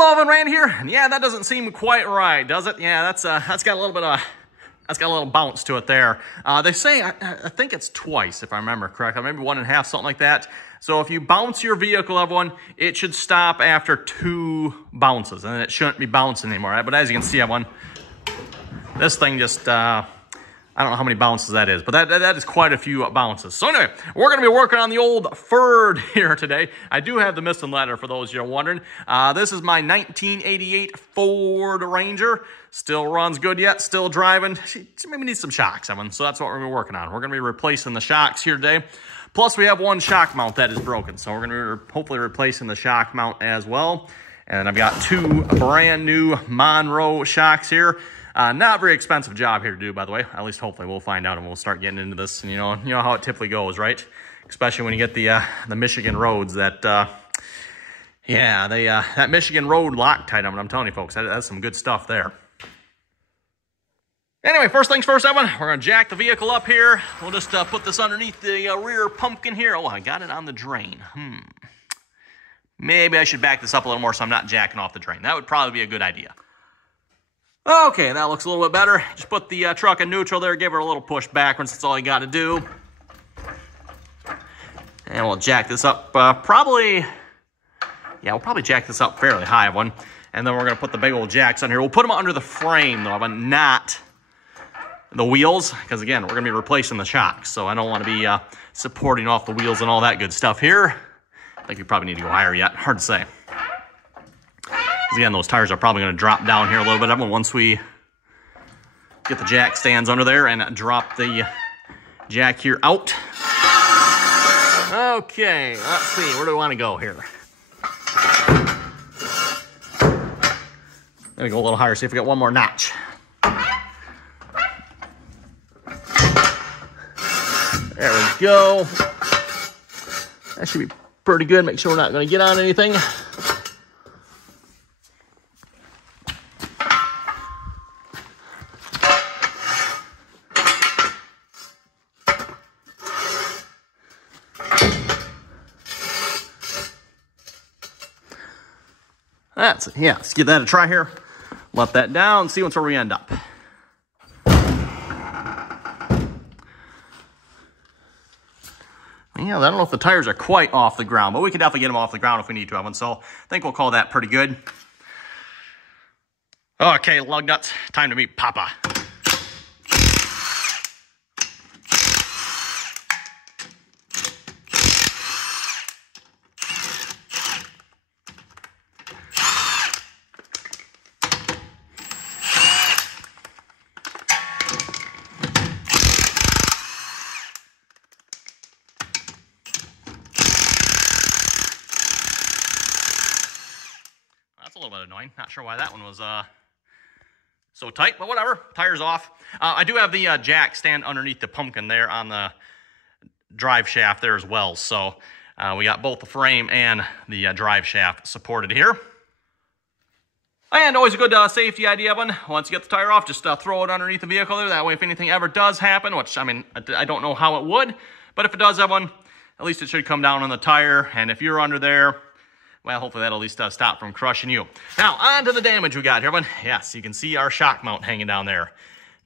Hello, Evan Rand here, and yeah, that doesn't seem quite right, does it? Yeah, that's got a little bit of, that's got a little bounce to it there. They say, I think it's twice, if I remember correctly, maybe 1.5, something like that. So if you bounce your vehicle, everyone, it should stop after 2 bounces, and it shouldn't be bouncing anymore, right? But as you can see, everyone, this thing just, I don't know how many bounces that is, but that is quite a few bounces. So anyway, we're going to be working on the old Ford here today. I do have the missing letter for those you're wondering. This is my 1988 Ford Ranger. Still runs good yet, still driving. She maybe needs some shocks, Evan. So that's what we're going to be working on. We're going to be replacing the shocks here today. Plus, we have one shock mount that is broken. So we're going to be hopefully replacing the shock mount as well. And I've got 2 brand new Monroe shocks here. Not a very expensive job here to do, by the way. At least hopefully we'll find out and we'll start getting into this. And you know how it typically goes, right? Especially when you get the Michigan roads that, that Michigan road Loctite. I'm telling you folks, that's some good stuff there. Anyway, first things first, Evan, we're going to jack the vehicle up here. We'll just put this underneath the rear pumpkin here. Oh, I got it on the drain. Maybe I should back this up a little more so I'm not jacking off the drain. That would probably be a good idea. Okay, that looks a little bit better. Just put the truck in neutral there, give her a little push backwards. That's all you got to do. And we'll jack this up we'll probably jack this up fairly high one. And then we're going to put the big old jacks on here. We'll put them under the frame, though, but not the wheels, because, again, we're going to be replacing the shocks. So I don't want to be supporting off the wheels and all that good stuff here. I think we probably need to go higher yet. Hard to say. Again, those tires are probably going to drop down here a little bit. Once we get the jack stands under there and drop the jack here out. Okay, let's see. Where do we want to go here? Let me go a little higher, see if we got one more notch. There we go. That should be pretty good. Make sure we're not going to get on anything. That's it. Yeah, let's give that a try here. Let that down, see where we end up. Yeah, I don't know if the tires are quite off the ground, but we can definitely get them off the ground if we need to have one. So I think we'll call that pretty good. Okay, lug nuts, time to meet Papa. That's a little bit annoying. Not sure why that one was so tight, but whatever. Tires off. I do have the jack stand underneath the pumpkin there on the drive shaft there as well. So we got both the frame and the drive shaft supported here. And always a good safety idea, Evan. Once you get the tire off, just throw it underneath the vehicle there. That way, if anything ever does happen, which, I mean, I don't know how it would, but if it does, Evan, at least it should come down on the tire. And if you're under there, well, hopefully that'll at least stop from crushing you. Now, on to the damage we got here, Evan. Yes, you can see our shock mount hanging down there.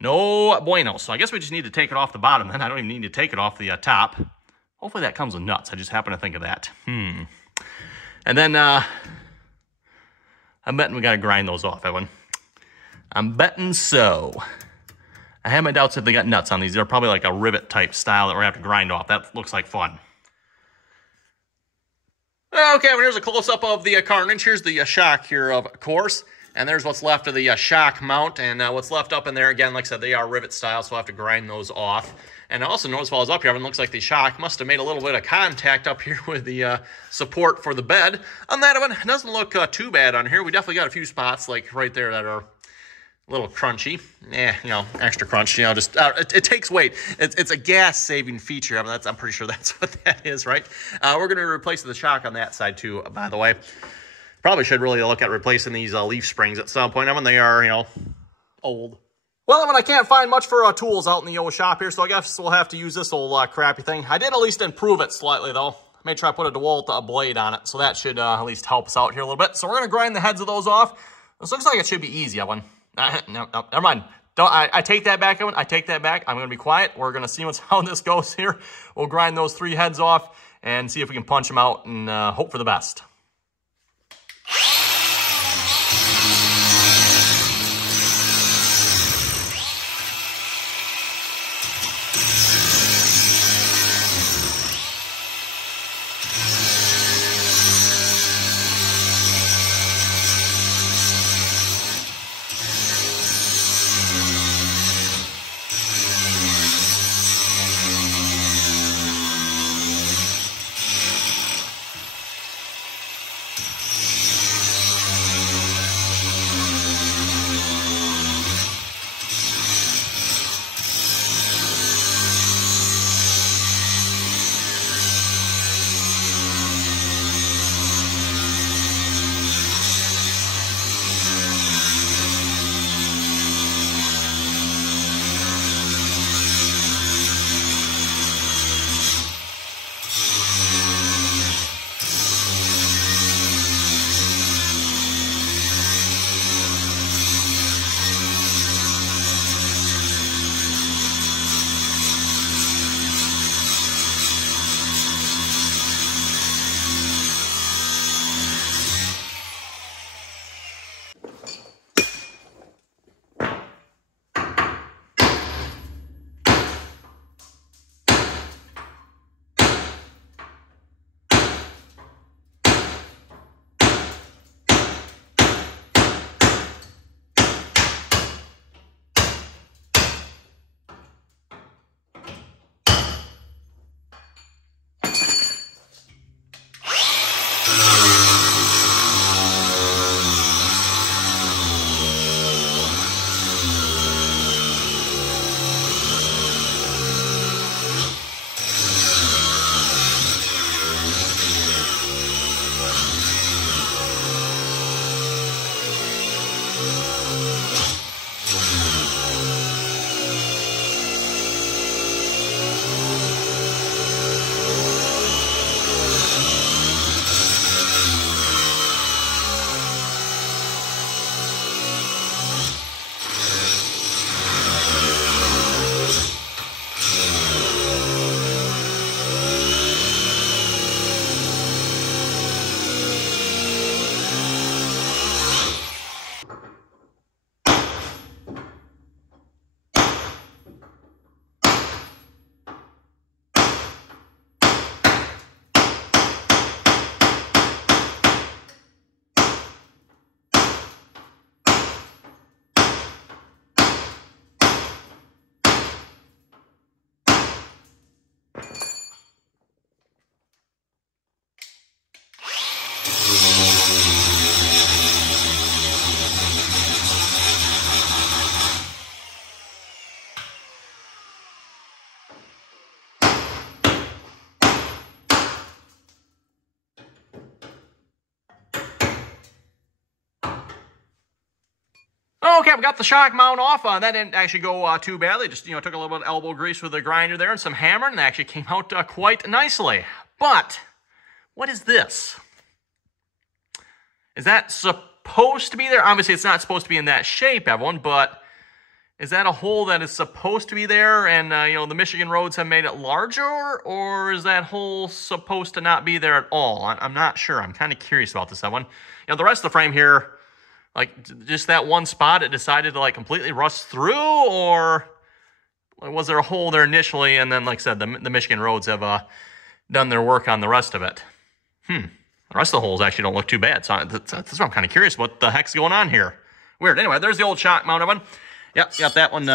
No bueno. So I guess we just need to take it off the bottom then. I don't even need to take it off the top. Hopefully that comes with nuts. I just happen to think of that. And then, I'm betting we got to grind those off, Evan. I'm betting so. I have my doubts if they got nuts on these. They're probably like a rivet type style that we're going to have to grind off. That looks like fun. Okay, well, here's a close-up of the carnage. Here's the shock here, of course. And there's what's left of the shock mount. And what's left up in there, again, like I said, they are rivet style, so we'll have to grind those off. And also notice while I was up here, it looks like the shock must have made a little bit of contact up here with the support for the bed. On that one, it doesn't look too bad on here. We definitely got a few spots, like right there, that are a little crunchy. Extra crunch, just it takes weight. It's a gas-saving feature. I mean, I'm pretty sure that's what that is, right? We're going to replace the shock on that side, too, by the way. Probably should really look at replacing these leaf springs at some point. I mean, they are, old. Well, I can't find much for tools out in the old shop here, so I guess we'll have to use this old crappy thing. I did at least improve it slightly, though. may try to put a DeWalt blade on it, so that should at least help us out here a little bit. So we're going to grind the heads of those off. This looks like it should be easy, Evan. No, never mind. I take that back, Evan. I take that back. I'm going to be quiet. We're going to see how this goes here. We'll grind those 3 heads off and see if we can punch them out and hope for the best. Okay, we got the shock mount off. That didn't actually go too badly. Just, took a little bit of elbow grease with the grinder there and some hammer, and it actually came out quite nicely. But, what is this? Is that supposed to be there? Obviously, it's not supposed to be in that shape, everyone, but is that a hole that is supposed to be there and, the Michigan roads have made it larger, or is that hole supposed to not be there at all? I'm not sure. I'm kind of curious about this, everyone. The rest of the frame here, like, just that one spot, it decided to, like, completely rust through, or was there a hole there initially, and then, like I said, the Michigan roads have done their work on the rest of it? The rest of the holes actually don't look too bad, so that's what I'm kind of curious. What the heck's going on here? Weird. Anyway, there's the old shock mount one. Yep, got that one.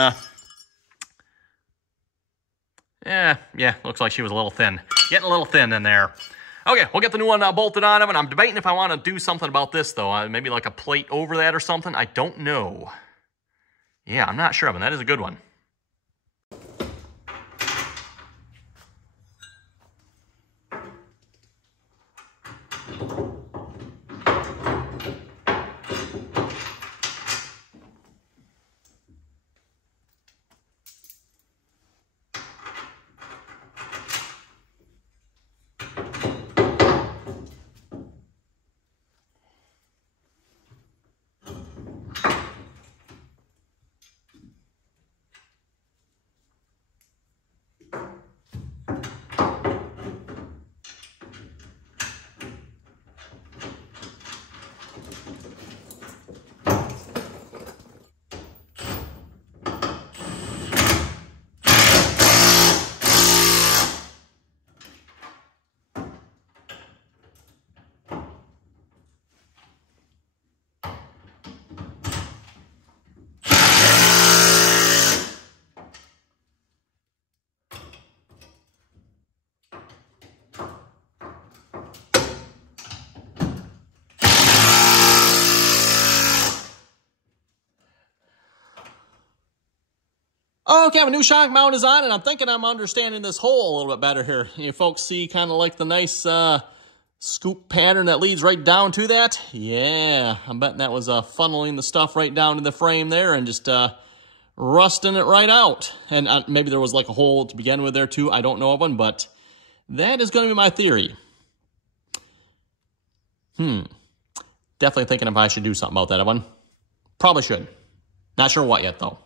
Yeah, looks like she was a little thin. Getting a little thin in there. Okay, we'll get the new one bolted on, and I'm debating if I want to do something about this, though. Maybe like a plate over that or something. I don't know. Yeah, I'm not sure, but that is a good one. Okay, my new shock mount is on, and I'm thinking I'm understanding this hole a little bit better here. You folks see kind of like the nice scoop pattern that leads right down to that? Yeah, I'm betting that was funneling the stuff right down to the frame there and just rusting it right out. And maybe there was like a hole to begin with there too. I don't know of one, but that is going to be my theory. Definitely thinking if I should do something about that one. Probably should. Not sure what yet, though.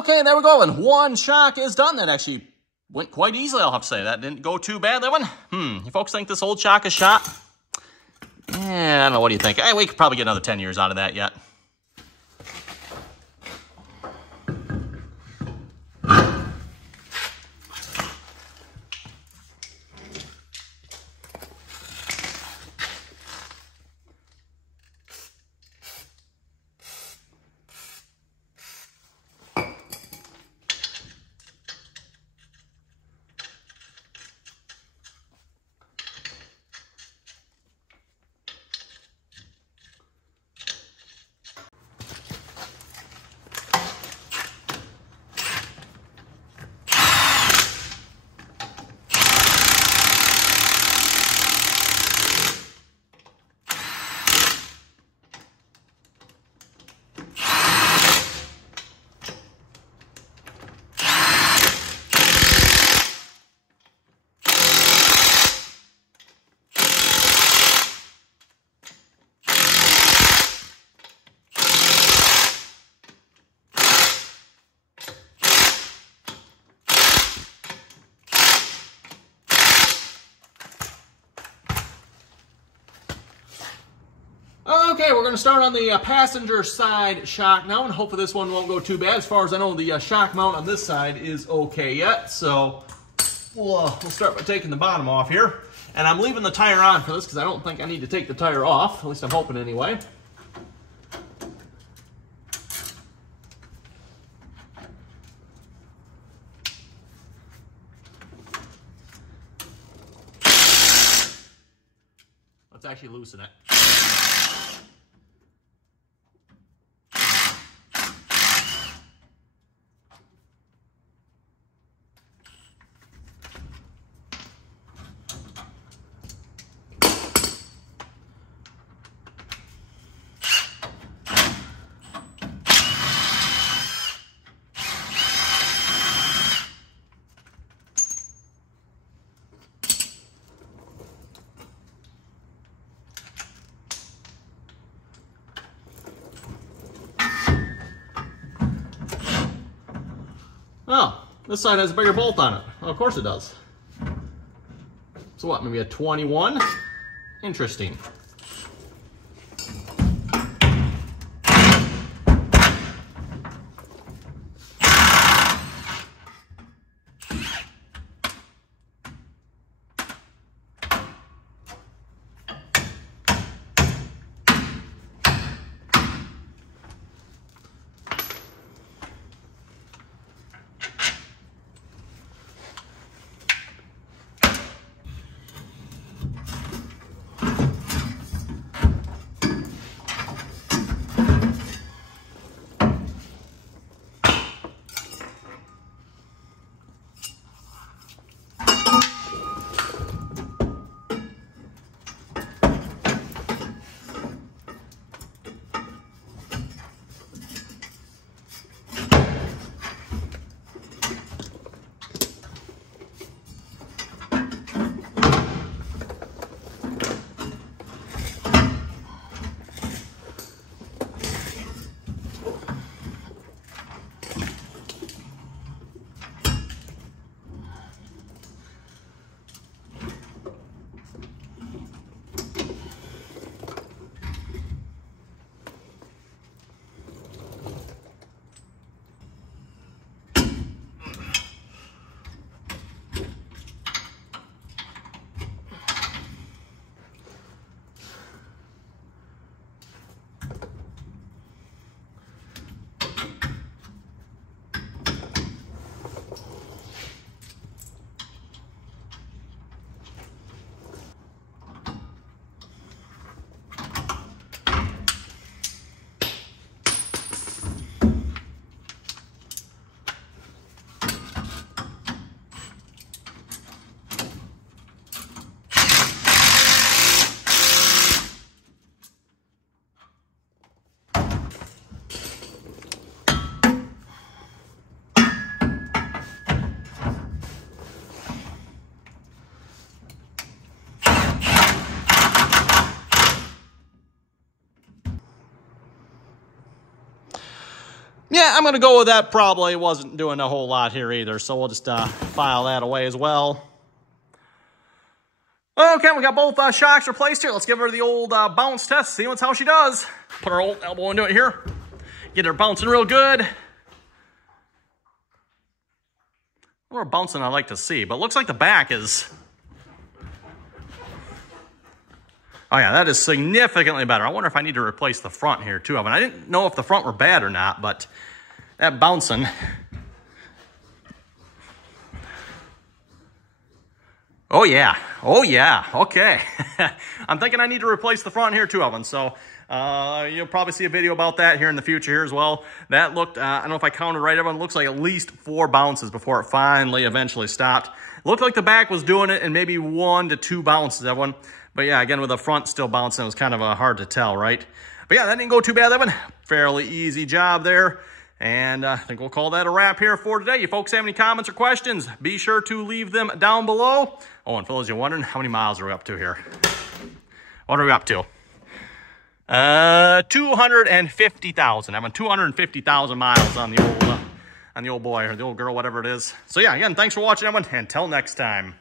Okay, there we go. And one shock is done. That actually went quite easily, I'll have to say. That didn't go too bad, that one. You folks think this old shock is shot? Yeah, I don't know. What do you think? Hey, we could probably get another 10 years out of that yet. Okay, we're going to start on the passenger side shock now, and hopefully this one won't go too bad. As far as I know, the shock mount on this side is okay yet, so we'll start by taking the bottom off here. And I'm leaving the tire on for this because I don't think I need to take the tire off, at least I'm hoping anyway. Let's actually loosen it. This side has a bigger bolt on it. Oh, of course it does. So what, maybe a 21? Interesting. Yeah, I'm going to go with that. Probably wasn't doing a whole lot here either, so we'll just file that away as well. Okay, we got both shocks replaced here. Let's give her the old bounce test, see how she does. Put our old elbow into it here. Get her bouncing real good. More bouncing I like to see, but it looks like the back is... Oh yeah, that is significantly better. I wonder if I need to replace the front here too. I didn't know if the front were bad or not, but that bouncing. Oh yeah, okay. I'm thinking I need to replace the front here too, so you'll probably see a video about that here in the future here as well. That looked, I don't know if I counted right, everyone, looks like at least 4 bounces before it finally eventually stopped. Looked like the back was doing it and maybe 1 to 2 bounces, everyone. But yeah, again, with the front still bouncing, it was kind of hard to tell, right? But yeah, that didn't go too bad, that one. Fairly easy job there. And I think we'll call that a wrap here for today. You folks have any comments or questions, be sure to leave them down below. Oh, and for those of you wondering, how many miles are we up to here? What are we up to? 250,000. I'm on 250,000 miles on the old boy or the old girl, whatever it is. So yeah, again, thanks for watching, everyone. Until next time.